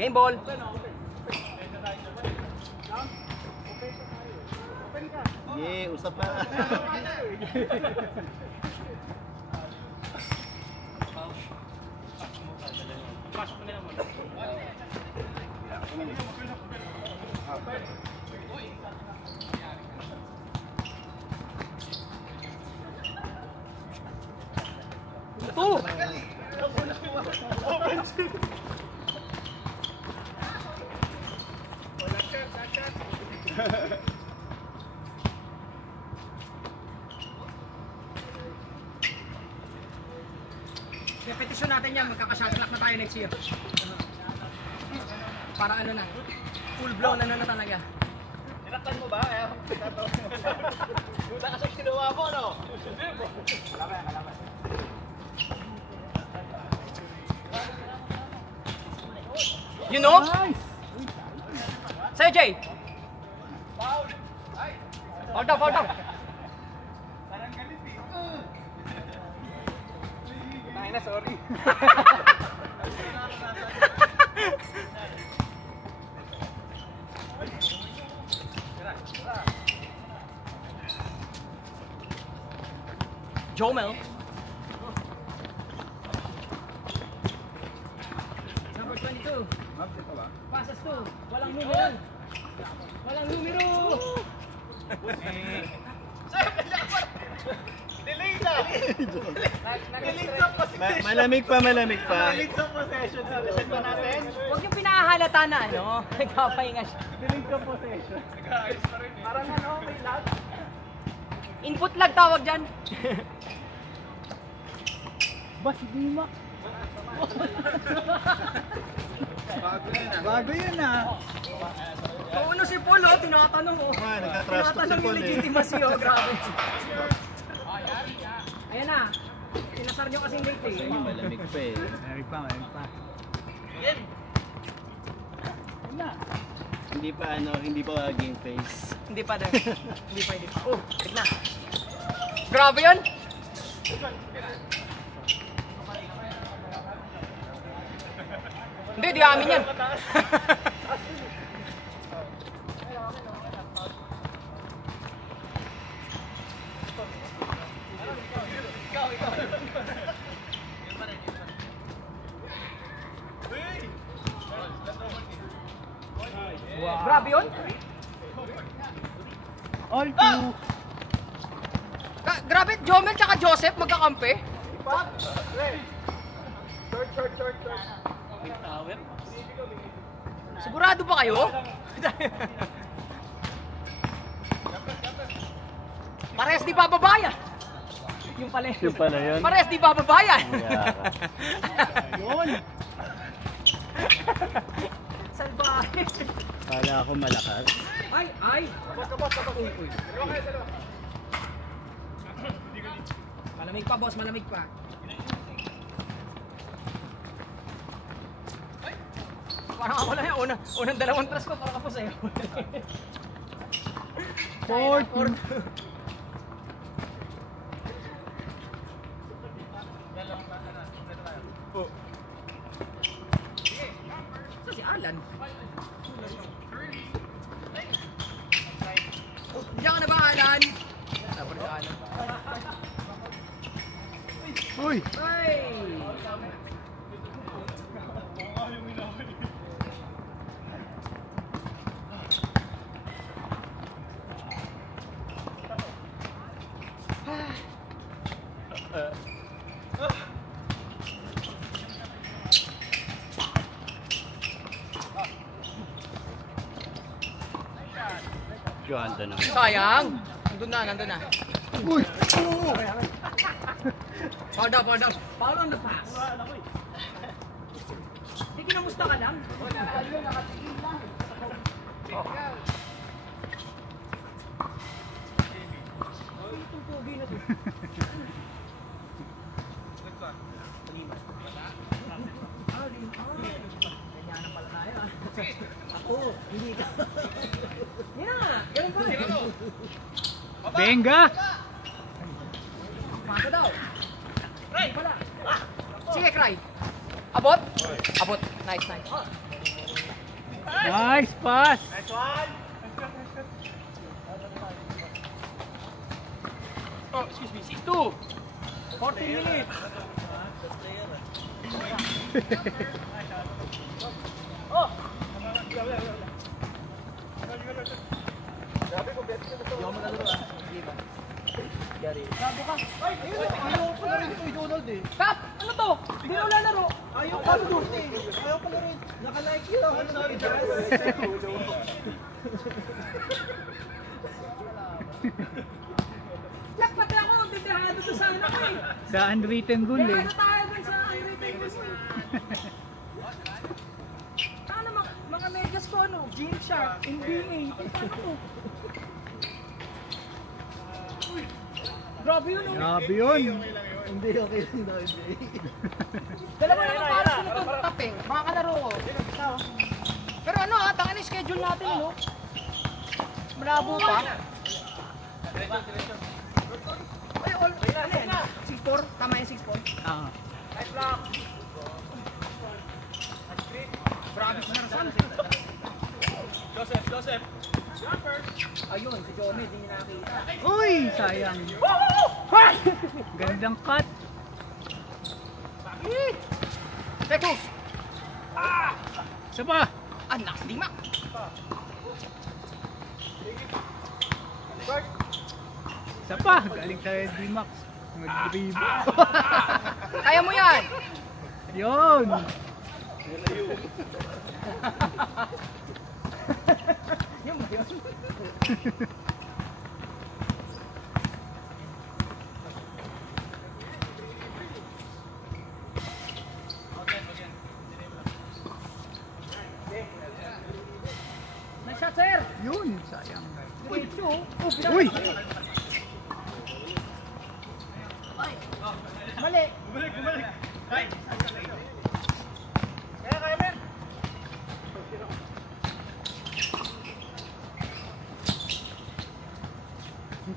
Game ball. Yeah, usap pa. Repetition natin yan, magkaka-shot clock na tayo next year. Para ano na, full blown na talaga. Sinaktan mo ba? Duda kasi kinuha mo, no? Kalaban. You know? Say Jay. Hold down. Parang galit eh. Tayo na, sorry. Jomel. Number 22. Passes to. Walang numero. Delay na! Malamig pa. Delete sa possession. Sabihin pa natin. Huwag yung pinahahalata na ano. Nagpapahinga siya. Delete sa possession. Nag-aayos pa rin eh. Parang ano, may lag. Input lag tawag dyan. Ba, si Dima? Bago yun ah. Kauno si Paul oh, tinatanong oh. Nagka-trash talk si Paul eh. Legitimacy oh, grabe. Ayan na. Pinasar nyo kasing late eh. Malamig pa eh. Malamig pa. Yan na. Hindi pa game face. Hindi pa. Oh, tignan. Grabe yan. Hindi, di amin yan. Wow. Grabe yun? All two. Grabe, Jomel tsaka Joseph magkakampi. Short. Sigurado ba kayo? Parehas di bababayan. Yung pala yun. Parehas di bababayan. Yun. Salbahe. Kala ako malakas. Ay. Kapos. Uy. Malamig pa, boss. Malamig pa. Parang ako lang yan. Unang dalawang tras ko. Parang kapos sa'yo. Fourth. Saan si Alan? Diyan ka na ba, Alan? Tapos si Alan. Uy! Ay! Sayang! Nandun na. Uy! Foul down. Foul on the pass. Hindi, kinamusta ka lang? Nakatingin lang. Itong pogi na to. Ganyanan pala tayo ah. Ako, hindi ka. Yan na, ganun pa rin. Benga! Pasa daw. Cry! Pala. Sige, Cry. Abot? Abot. Nice. Nice pass. Nice one. Oh, excuse me, 6-2. 14 minutes. Oh! Hindi ako magalaro ah. Hindi ba? Gary. Sabo ka. Ay, ayun ah. Ayaw ko na rin ito i Donald eh. Kap! Ano to? Hindi na wala laro. Ayaw ko na rin eh. Ayaw ko na rin. Naka-like yun ako na rin. Yak, pati ako. Didehado to sa anak ko eh. Sa unwritten rule eh. Dehado tayo dun sa unwritten rules eh. Paano mga medyas ko ano? Gymshark, NBA. Paano ko? Grabe yun oh. Grabe yun. Hindi, okay lang daw. Hindi. Dalawa naman para sa ito kape. Mga kalaro ko. Pero ano ha, tangin schedule natin no? Malabo pa. Ay, all. Ano yan? 6-4? Tama yung 6-4? Ah. Nice block. Grabe sa narasan. Joseph. Ayun, si Johnny, hindi niya nakita. Uy, sayang. Gandang cut. Tekus! Isa pa. Anak, di mak! Isa pa. Galing tayo D-Max. Mag-dribble. Kaya mo yan! Yun. Yun ba yun? Nice shot, sir! Yun, sayang. Diretso. Uy! Mali! Bumalik. Ay. Kaya, men.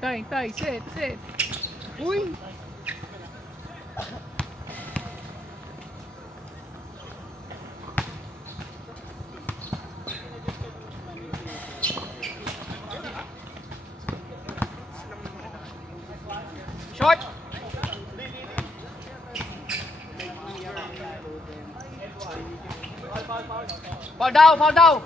Hintay. Set. Uy! Short! Fall down!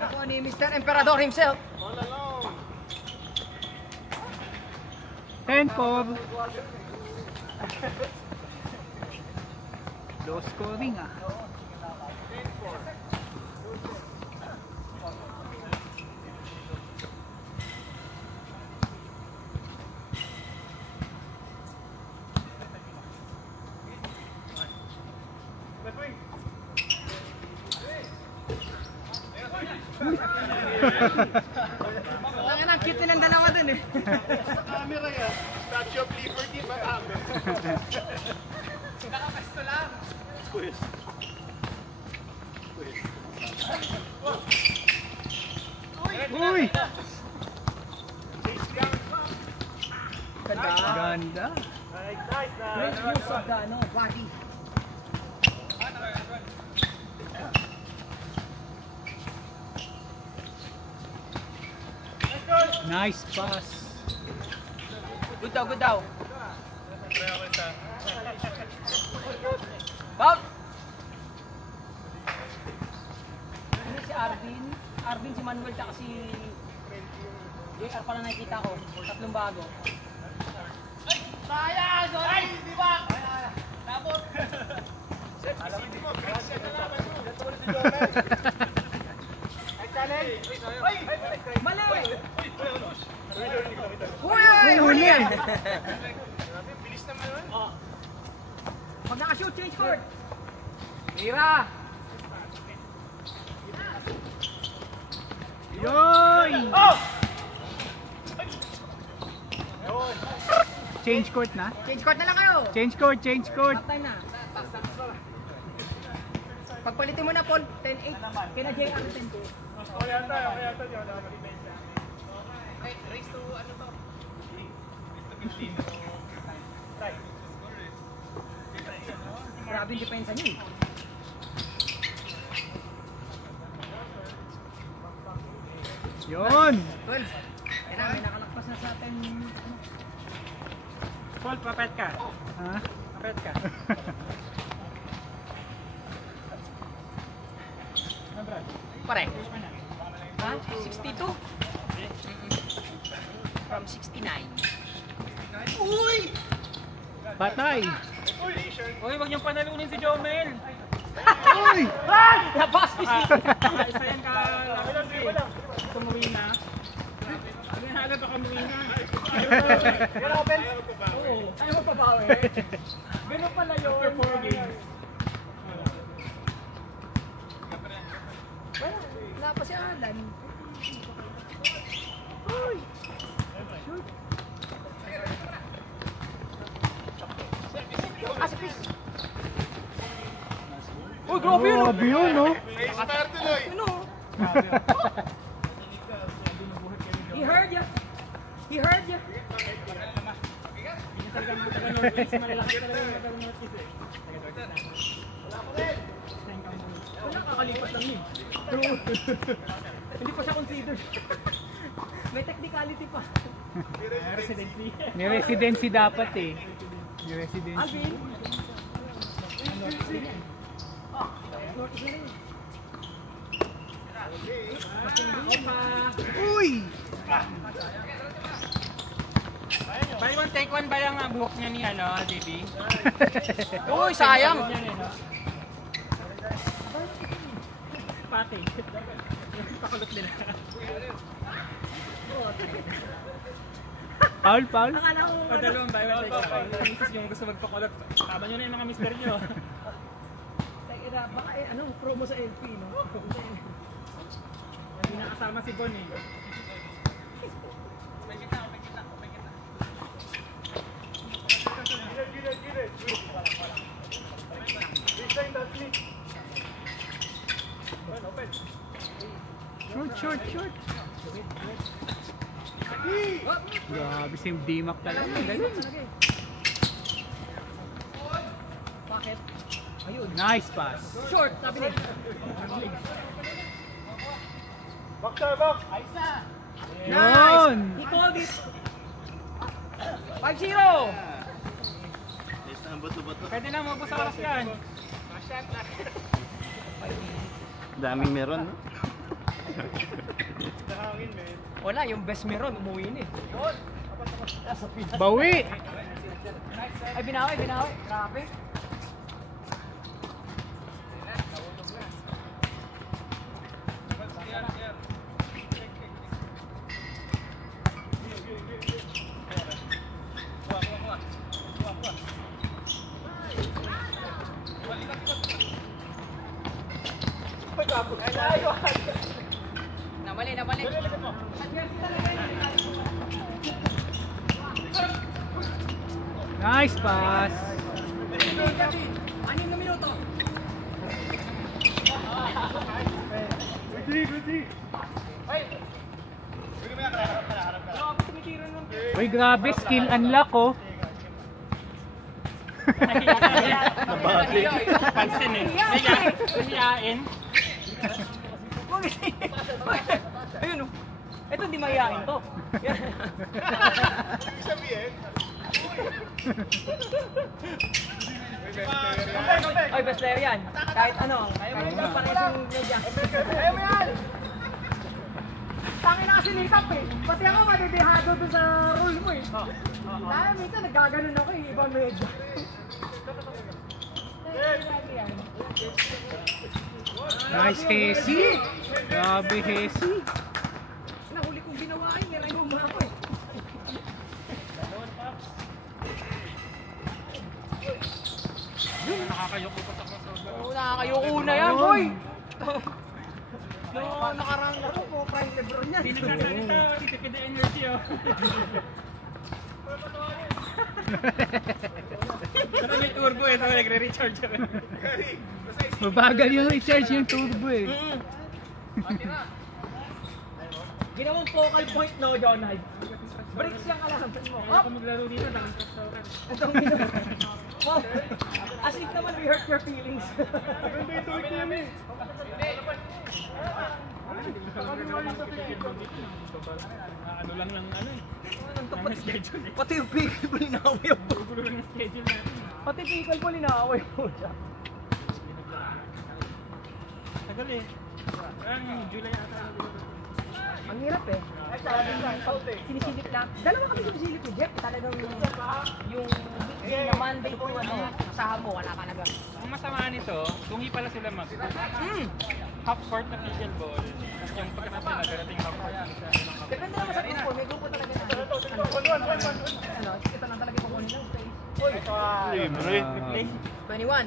Ako ni Mr. Emperador himself. 10-4. Low scoring ah. Ang ina, cute ng dalawa dun eh. Sa camera yan. Statue of Liberty ba kami? Nakapesto lang. Quiz. Uy! Ganda. Ganda. Great use of the ano, body. Nice pass. Good daw. Foul! Ano si Arvin? Arvin, si Manuel, tsaka si JR pala nakikita ko. Tatlong bago. Sayang! Sorry! Di ba? Tapos! Mali! Huli! Bilis naman yun. Pag nakashoot, change court! Mira! Yoy! Oh! Change court na? Change court na lang kayo. Change court, change court. Half time na. Pagpalitin mo na, Paul. 10-8. Kina JR 10-2. Okay yata di ako nakapag-depensa. Race to ano to? Race to 15. Try. Grabe yung depensa niyo. Yun! 12. Yan na, may nakalakpas na sa atin. Paul, papet ka. Ha? Papet ka. Pare. Ha? 62? From 69. Uy! Patay! Uy, wag niyong panalunin si Jomel. Uy! Labas! Isa yan ka. Tumuwi na. Sabi na agad baka umuwi na. Oo. Ayaw mo pabawi. Ganun pala yun. After 4 games. Wala pa si Alan. Uy! Shoot! Ah, si Chris! Uy, grabe yun! Grabe yun, no? Ano? He heard ya! He heard ya! Wala, kakalipat lang yun. Hindi pa siya considered. May technicality pa. Residency. May residency dapat eh. May residency. Alvin? Uy! Buy one, take one ba yung buhok niya ni JB? Uy, sayang! Pati. Pakulot nila. Foul, foul? Akala ko Padalawang buy one, take one. Misis yung gusto magpakulot. Tama nyo na yung mga mister nyo. baka promo sa LP, no? Hindi nakasama si Bon eh. Short. Grabe si D-Mac talaga. Galing. Bakit? Ayun. Nice pass. Short, sabi niya. Yun! He called it. 5-0. Pwede na mo sa oras yan. Daming meron, no? Wala, yung best meron, umuwi na eh. Bawi! Ay, binawi. Grabe. Nabali. Nice pass! 6 na minuto. Uy, grabe, skill unlock oh. Pansin eh. Nahiyain. Ayun oh. Ito hindi mayayain to. Ay, best player yan. Kahit ano. Ayaw mo yung paresong media. Ayaw mo yan! Tangin na kasi litap eh. Pati ako madidihado doon sa rule mo eh. Dahil minsan nagaganon ako eh. Ibang media. Nice Hesi! Grabe Hesi! Nahuli kong ginawa yun. Yan ay humako eh. Nakakayoko pa sa Oo, nakakayoko na yan, boy! No, nakarang laro po, prime Lebron yan. Hindi nagsasalita, titipid na energy oh. Pero may turbo eh, so nagre-recharge ako. Mabagal yung recharge yung turbo eh. Ginawang focal point, no, Jonald? Brakes lang alam mo. Ako maglaro dito, dahil sa Itong ginawa. Wow. As if naman we hurt your feelings. ano lang ano eh. Ang schedule eh. Pati yung vehicle mo linaway mo. Gulo lang yung schedule natin. Pati vehicle mo linaway mo siya. Tagal eh. Parang July ata. Ang hirap eh. Sinisilip lang. Dalawa kami sinisilip ni Jeff. Talagang yung na Monday kung ano, asahan mo, wala ka naga. Ang masama nito, tungi pala sila mag half court na pickleball. Tapos yung pagkatapos na darating half court na sa Depende naman sa grupo. May grupo talaga na. Ano, ito lang talaga yung kukunin ng space. Libre. 21.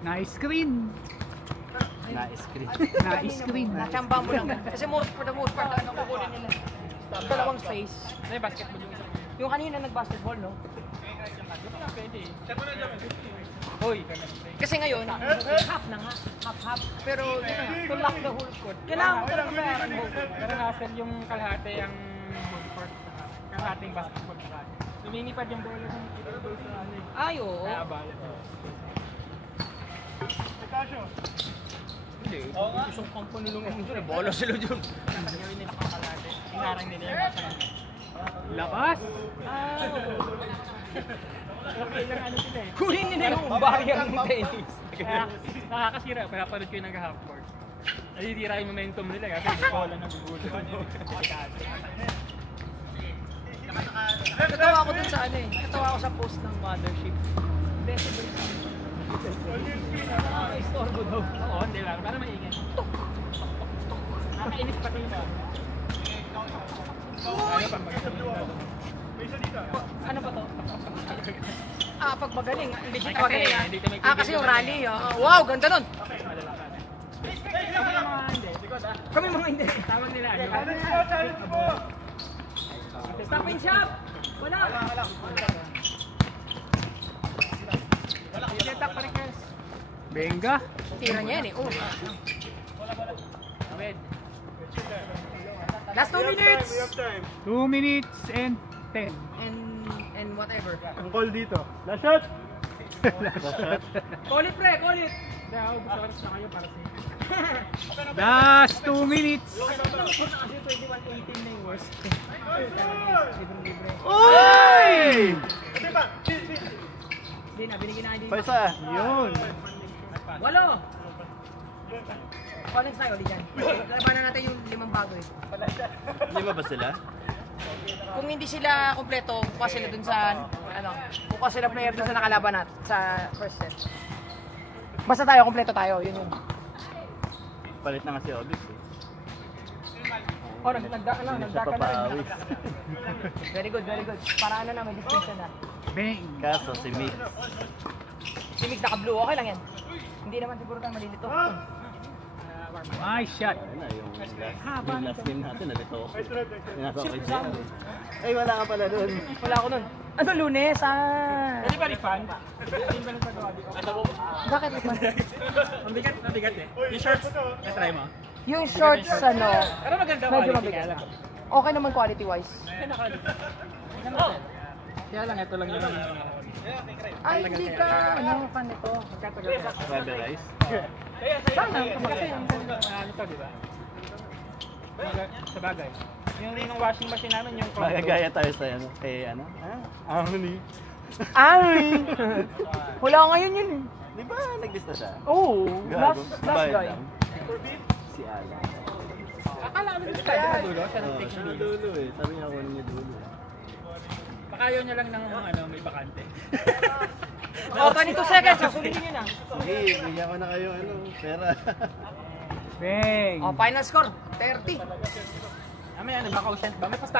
Na-screen. Na-screen. Na-screen. Nachamba mo lang. Kasi for the most part, ano kukunin nila? Dalawang space. Ano yung basketball yung isa? Yung kanina nag-basketball, no? Pwede eh. Hoy! Kasi ngayon, half na nga. Half. Pero yun, to lock the whole court. Kailangan ko talaga bayaran mo. Pero hassle yung kalahati ang whole court. Kalahating basketball kalahati. Lumilipad yung bola ng pickleball sa ano eh. Ay, oo. Kaya abala. Hindi. Isang kampo nilungan mo dyan. Bola sila dyan. Gawin nila pang kalahati. Inarang nila yung basa lang. Lakas. Okay lang ano sila eh. Kunin nila yung barrier ng tennis. Kaya nakakasira. Pinapanood ko yung nag-half court. Natitira yung momentum nila kasi yung bola nagugulo. Natawa ako dun sa ano eh. Natawa ako sa post ng Mothership. Decibel. Istorbo daw. Oo, hindi lang. Para maingay. Nakakainis pati yun. Ano pang Ano ba to? Pag magaling. Legit Kasi, magaling ah. dito may Kasi yung rally. Wow, ganda nun. Kami mga hindi. Kami mga hindi. Tawag nila ano? Stop and shop! Wala! Isetak pa rin Chris. Benga. Tira niya yan eh. Awed. Last 2 minutes! 2 minutes and 10. And whatever. Ang call dito. Last shot! Call it pre, call it! Hindi ako, gusto oras na kayo para sa inyo. Last 2 minutes. Kasi 21-18 na yung worst. Libre-libre. Oy! Hindi na, binigyan na hindi. Pa isa. Yun. Walo! Collins tayo ulit dyan. Labanan natin yung 5 bago eh. Lima ba sila? Kung hindi sila kompleto, bukas sila dun sa, bukas sila player dun sa nakalaban natin sa first set. Basta tayo, kompleto tayo, yun yung. Palit na nga si Obix eh. Oh, nagdaka na rin. Papawis. Very good, very good. Para ano na, may distinction na. Bang. Kaso si Mick. Si Mick naka-blue, okay lang yan. Hindi naman siguro tayo malilito. Nice shot. Ayun na, yung last game natin, nalito ako. Nasa ko siya. Ay, wala ka pala dun. Wala ako nun. Ano, Lunes? Pwede ba refund? Hindi ba nagpagawa dito? Bakit naman? Ang bigat eh. Yung shorts, na-try mo? Yung shorts, Pero maganda medyo quality mabigat. kaya lang. Okay naman quality-wise. Kaya lang, ito lang yung Ay, hindi ka, fan nito. Rubberized. Sana, kasi ano to, di ba? Sa bagay. Yung washing machine namin, yung Magagaya tayo sa ano. Ano? Army. Ay! Wala ngayon yun eh. Di ba nag-lista siya? Oo, Gago. last Bayad guy. lang. Si Alan. Akala ko nito tayo sa dulo, siya nang take Siya niya na dulo eh. Sabi niya kunin niya dulo. Baka ayaw niya lang ng may bakante. 22 seconds, susulitin nyo na. Sige, bigyan ko na kayo pera. Bang. Final score, 30. Mamaya, nag-back-out ba? May pasta